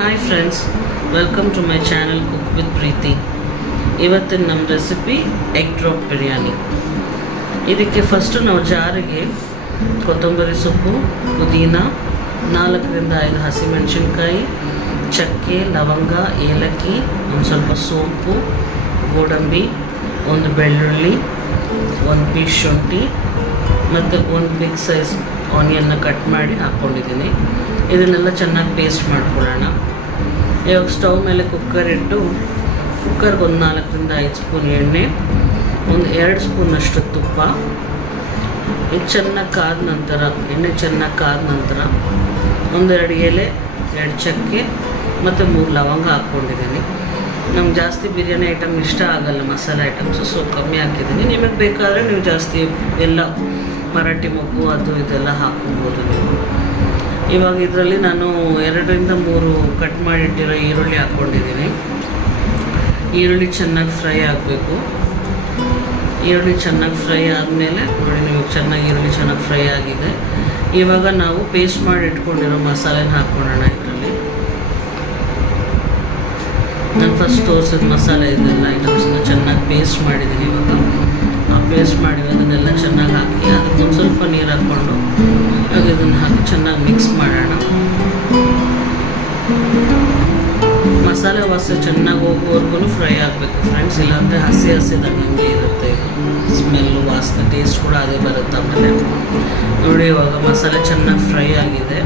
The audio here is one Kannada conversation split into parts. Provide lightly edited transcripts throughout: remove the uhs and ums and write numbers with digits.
Hi friends, welcome to my channel cook with Preethi. ಇವತ್ತಿನ ನಮ್ಮ ರೆಸಿಪಿ ಎಗ್ ಡ್ರಾಪ್ ಬಿರಿಯಾನಿ. ಇದಕ್ಕೆ ಫಸ್ಟು ನಾವು ಜಾರಿಗೆ ಕೊತ್ತಂಬರಿ ಸೊಪ್ಪು, ಪುದೀನ, 4ರಿಂದ 5 ಹಸಿಮೆಣಸಿನ್ಕಾಯಿ, ಚಕ್ಕೆ, ಲವಂಗ, ಏಲಕ್ಕಿ, ಒಂದು ಸ್ವಲ್ಪ ಸೋಂಪು, ಗೋಡಂಬಿ, ಒಂದು ಬೆಳ್ಳುಳ್ಳಿ, ಒಂದು ಪೀಸ್ ಶುಂಠಿ ಮತ್ತು ಒಂದು ಬಿಗ್ ಸೈಜ್ ಆನಿಯನ್ನ ಕಟ್ ಮಾಡಿ ಹಾಕ್ಕೊಂಡಿದ್ದೀನಿ. ಇದನ್ನೆಲ್ಲ ಚೆನ್ನಾಗಿ ಪೇಸ್ಟ್ ಮಾಡ್ಕೊಳ್ಳೋಣ. ಇವಾಗ ಸ್ಟವ್ ಮೇಲೆ ಕುಕ್ಕರ್ ಇಟ್ಟು ಕುಕ್ಕರ್ಗೆ ಒಂದು 4ರಿಂದ 5 ಸ್ಪೂನ್ ಎಣ್ಣೆ, ಒಂದು 2 ಸ್ಪೂನಷ್ಟು ತುಪ್ಪ. ಇದು ಚೆನ್ನಾಗಿ ಕಾದ ನಂತರ, ಎಣ್ಣೆ ಚೆನ್ನಾಗಿ ಕಾದ ನಂತರ 1-2 ಎಲೆ, 2 ಚಕ್ಕೆ ಮತ್ತು 3 ಲವಂಗ ಹಾಕ್ಕೊಂಡಿದ್ದೀನಿ. ನಮ್ಗೆ ಜಾಸ್ತಿ ಬಿರಿಯಾನಿ ಐಟಮ್ ಇಷ್ಟ ಆಗಲ್ಲ, ಮಸಾಲೆ ಐಟಮ್ಸು, ಸೊ ಕಮ್ಮಿ ಹಾಕಿದ್ದೀನಿ. ನಿಮಗೆ ಬೇಕಾದರೆ ನೀವು ಜಾಸ್ತಿ ಎಲ್ಲ ಮರಾಠಿ ಮೊಗ್ಗು ಅದು ಇದೆಲ್ಲ ಹಾಕ್ಕೊಬೋದು ನೀವು. ಇವಾಗ ಇದರಲ್ಲಿ ನಾನು 2ರಿಂದ 3 ಕಟ್ ಮಾಡಿಟ್ಟಿರೋ ಈರುಳ್ಳಿ ಹಾಕ್ಕೊಂಡಿದ್ದೀನಿ. ಈರುಳ್ಳಿ ಚೆನ್ನಾಗಿ ಫ್ರೈ ಆಗಬೇಕು. ಈರುಳ್ಳಿ ಚೆನ್ನಾಗಿ ಫ್ರೈ ಆದಮೇಲೆ ನೋಡಿ, ನೀವು ಚೆನ್ನಾಗಿ ಈರುಳ್ಳಿ ಚೆನ್ನಾಗಿ ಫ್ರೈ ಆಗಿದೆ. ಇವಾಗ ನಾವು ಪೇಸ್ಟ್ ಮಾಡಿ ಇಟ್ಕೊಂಡಿರೋ ಮಸಾಲೆನ ಹಾಕ್ಕೊಳ್ಳೋಣ. ಇದರಲ್ಲಿ ನಾನು ಫಸ್ಟ್ ತೋರಿಸಿದ ಮಸಾಲೆ ಇದೆಲ್ಲ ಐಟಮ್ಸನ್ನ ಚೆನ್ನಾಗಿ ಪೇಸ್ಟ್ ಮಾಡಿದ್ದೀನಿ. ಇವಾಗ ಆ ಪೇಸ್ಟ್ ಮಾಡಿ ಅದನ್ನೆಲ್ಲ ಚೆನ್ನಾಗಿ ಹಾಕಿ ಅದಕ್ಕೊಂದು ಸ್ವಲ್ಪ ನೀರು ಹಾಕ್ಕೊಂಡು ಇವಾಗ ಇದನ್ನು ಹಾಕಿ ಚೆನ್ನಾಗಿ ಮಿಕ್ಸ್ ಮಾಡೋಣ. ಮಸಾಲೆ ವಾಸನೆ ಚೆನ್ನಾಗಿ ಹೋಗೋವರೆಗೂ ಫ್ರೈ ಆಗಬೇಕು ಫ್ರೆಂಡ್ಸ್, ಇಲ್ಲಾಂದರೆ ಹಸಿದಂಗೆ ಹಂಗೆ ಇರುತ್ತೆ. ಸ್ಮೆಲ್ಲು, ವಾಸನೆ, ಟೇಸ್ಟ್ ಕೂಡ ಅದೇ ಬರುತ್ತೆ. ಆಮೇಲೆ ನೋಡಿ, ಇವಾಗ ಮಸಾಲೆ ಚೆನ್ನಾಗಿ ಫ್ರೈ ಆಗಿದೆ.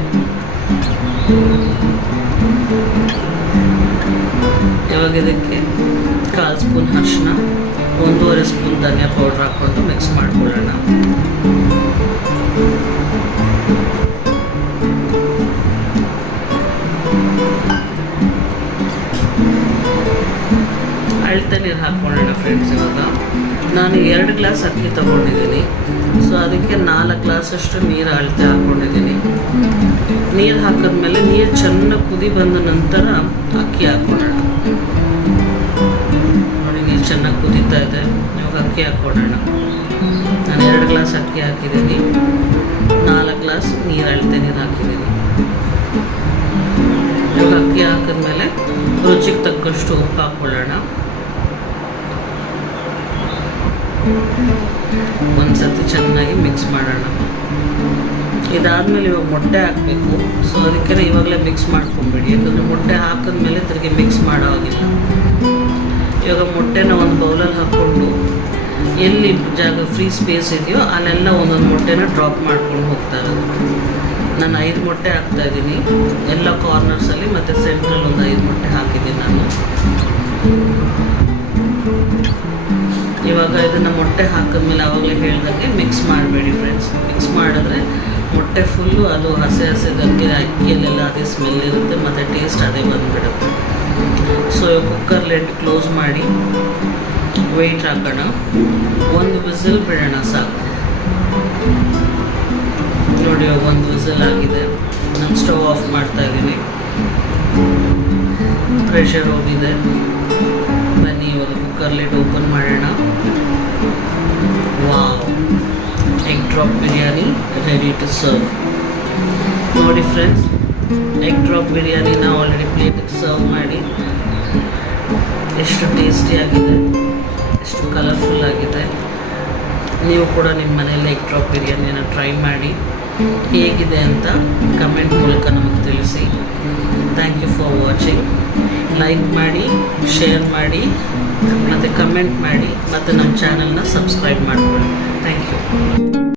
ಇವಾಗ ಇದಕ್ಕೆ 1/4 ಸ್ಪೂನ್ ಅರಿಶಿನ, 1.5 ಸ್ಪೂನ್ ಧನಿಯಾ ಪೌಡ್ರ್ ಹಾಕ್ಕೊಂಡು ಮಿಕ್ಸ್ ಮಾಡ್ಕೊಳ್ಳೋಣ. ಅಳತೆ ನೀರು ಹಾಕ್ಕೊಳ್ಳೋಣ ಫ್ರೆಂಡ್ಸ್. ಇವಾಗ ನಾನು 2 ಗ್ಲಾಸ್ ಅಕ್ಕಿ ತೊಗೊಂಡಿದ್ದೀನಿ, ಸೊ ಅದಕ್ಕೆ 4 ಗ್ಲಾಸಷ್ಟು ನೀರು ಅಳತೆ ಹಾಕ್ಕೊಂಡಿದ್ದೀನಿ. ನೀರು ಹಾಕಿದ್ಮೇಲೆ ನೀರು ಚೆನ್ನಾಗಿ ಕುದಿ ಬಂದ ನಂತರ ಅಕ್ಕಿ ಹಾಕ್ಕೊಳ್ಳೋಣ. ನೋಡಿ, ನೀರು ಚೆನ್ನಾಗಿ ಕುದೀತಾ ಇದೆ. ಇವಾಗ ಅಕ್ಕಿ ಹಾಕ್ಕೊಳ್ಳೋಣ. ನಾನು 2 ಗ್ಲಾಸ್ ಅಕ್ಕಿ ಹಾಕಿದ್ದೀನಿ, 4 ಗ್ಲಾಸ್ ನೀರು ಅಳತೆ ನೀರು ಹಾಕಿದ್ದೀನಿ. ಇವಾಗ ಅಕ್ಕಿ ಹಾಕಿದ್ಮೇಲೆ ರುಚಿಗೆ ತಕ್ಕಷ್ಟು ಉಪ್ಪು ಹಾಕ್ಕೊಳ್ಳೋಣ. ಒಂದ್ಸತಿ ಚೆನ್ನಾಗಿ ಮಿಕ್ಸ್ ಮಾಡೋಣ. ಇದಾದಮೇಲೆ ಇವಾಗ ಮೊಟ್ಟೆ ಹಾಕಬೇಕು. ಸೊ ಅದಕ್ಕೆ ಇವಾಗಲೇ ಮಿಕ್ಸ್ ಮಾಡ್ಕೊಂಬಿಡಿ, ಯಾಕಂದರೆ ಮೊಟ್ಟೆ ಹಾಕಿದ್ಮೇಲೆ ತಿರುಗಿ ಮಿಕ್ಸ್ ಮಾಡೋ ಹಾಗಿಲ್ಲ. ಇವಾಗ ಮೊಟ್ಟೆನ ಒಂದು ಬೌಲಲ್ಲಿ ಹಾಕ್ಕೊಂಡು ಎಲ್ಲಿ ಜಾಗ ಫ್ರೀ ಸ್ಪೇಸ್ ಇದೆಯೋ ಅಲ್ಲೆಲ್ಲ ಒಂದೊಂದು ಮೊಟ್ಟೆನ ಡ್ರಾಪ್ ಮಾಡ್ಕೊಂಡು ಹೋಗ್ತಾ ಇರೋದು. ನಾನು 5 ಮೊಟ್ಟೆ ಹಾಕ್ತಾಯಿದ್ದೀನಿ ಎಲ್ಲ ಕಾರ್ನರ್ಸಲ್ಲಿ, ಮತ್ತು ಸೆಂಟ್ರಲ್ಲಿ ಒಂದು 5 ಮೊಟ್ಟೆ ಹಾಕಿದ್ದೀನಿ ನಾನು. ಇವಾಗ ಇದನ್ನು ಮೊಟ್ಟೆ ಹಾಕಿದ್ಮೇಲೆ ಆವಾಗಲೇ ಹೇಳ್ದಂಗೆ ಮಿಕ್ಸ್ ಮಾಡಬೇಡಿ ಫ್ರೆಂಡ್ಸ್. ಮಿಕ್ಸ್ ಮಾಡಿದ್ರೆ ಮೊಟ್ಟೆ ಫುಲ್ಲು ಅದು ಹಸಿದಂಗೆ ಅಕ್ಕಿಯಲ್ಲೆಲ್ಲ ಅದೇ ಸ್ಮೆಲ್ ಇರುತ್ತೆ, ಮತ್ತು ಟೇಸ್ಟ್ ಅದೇ ಬಂದುಬಿಡುತ್ತೆ. ಸೊ ಕುಕ್ಕರ್ ಲಿಡ್ ಕ್ಲೋಸ್ ಮಾಡಿ ವೆಯ್ಟ್ ಹಾಕೋಣ. 1 ವಿಸಿಲ್ ಬಿಡೋಣ ಸಾಕು. ನೋಡಿ, 1 ವಿಸಿಲ್ ಆಗಿದೆ. ನಾನು ಸ್ಟವ್ ಆಫ್ ಮಾಡ್ತಾಯಿದ್ದೀನಿ. ಪ್ರೆಷರ್ ಹೋಗಿದೆ. ಬನ್ನಿ ಇವಾಗ ಕುಕ್ಕರ್ ಲಿಡ್ ಓಪನ್ ಮಾಡೋಣ. Wow, egg drop biryani ready to serve. ನೋಡಿ ಫ್ರೆಂಡ್ಸ್, ಎಗ್ ಡ್ರಾಪ್ ಬಿರಿಯಾನಿನ ಆಲ್ರೆಡಿ ಪ್ಲೇಟಿಗೆ ಸರ್ವ್ ಮಾಡಿ ಎಷ್ಟು ಟೇಸ್ಟಿಯಾಗಿದೆ, ಎಷ್ಟು ಕಲರ್ಫುಲ್ ಆಗಿದೆ. ನೀವು ಕೂಡ ನಿಮ್ಮ ಮನೆಯಲ್ಲೇ ಎಗ್ ಡ್ರಾಪ್ ಬಿರಿಯಾನಿನ ಟ್ರೈ ಮಾಡಿ ಹೇಗಿದೆ ಅಂತ ಕಮೆಂಟ್ ಮೂಲಕ ನಮಗೆ ತಿಳಿಸಿ. Thank you for watching. Like ಮಾಡಿ, ಶೇರ್ ಮಾಡಿ, ಮತ್ತು ಕಮೆಂಟ್ ಮಾಡಿ, ಮತ್ತು ನಮ್ಮ ಚಾನಲ್ನ ಸಬ್ಸ್ಕ್ರೈಬ್ ಮಾಡಿಕೊಳ್ಳಿ. Thank you.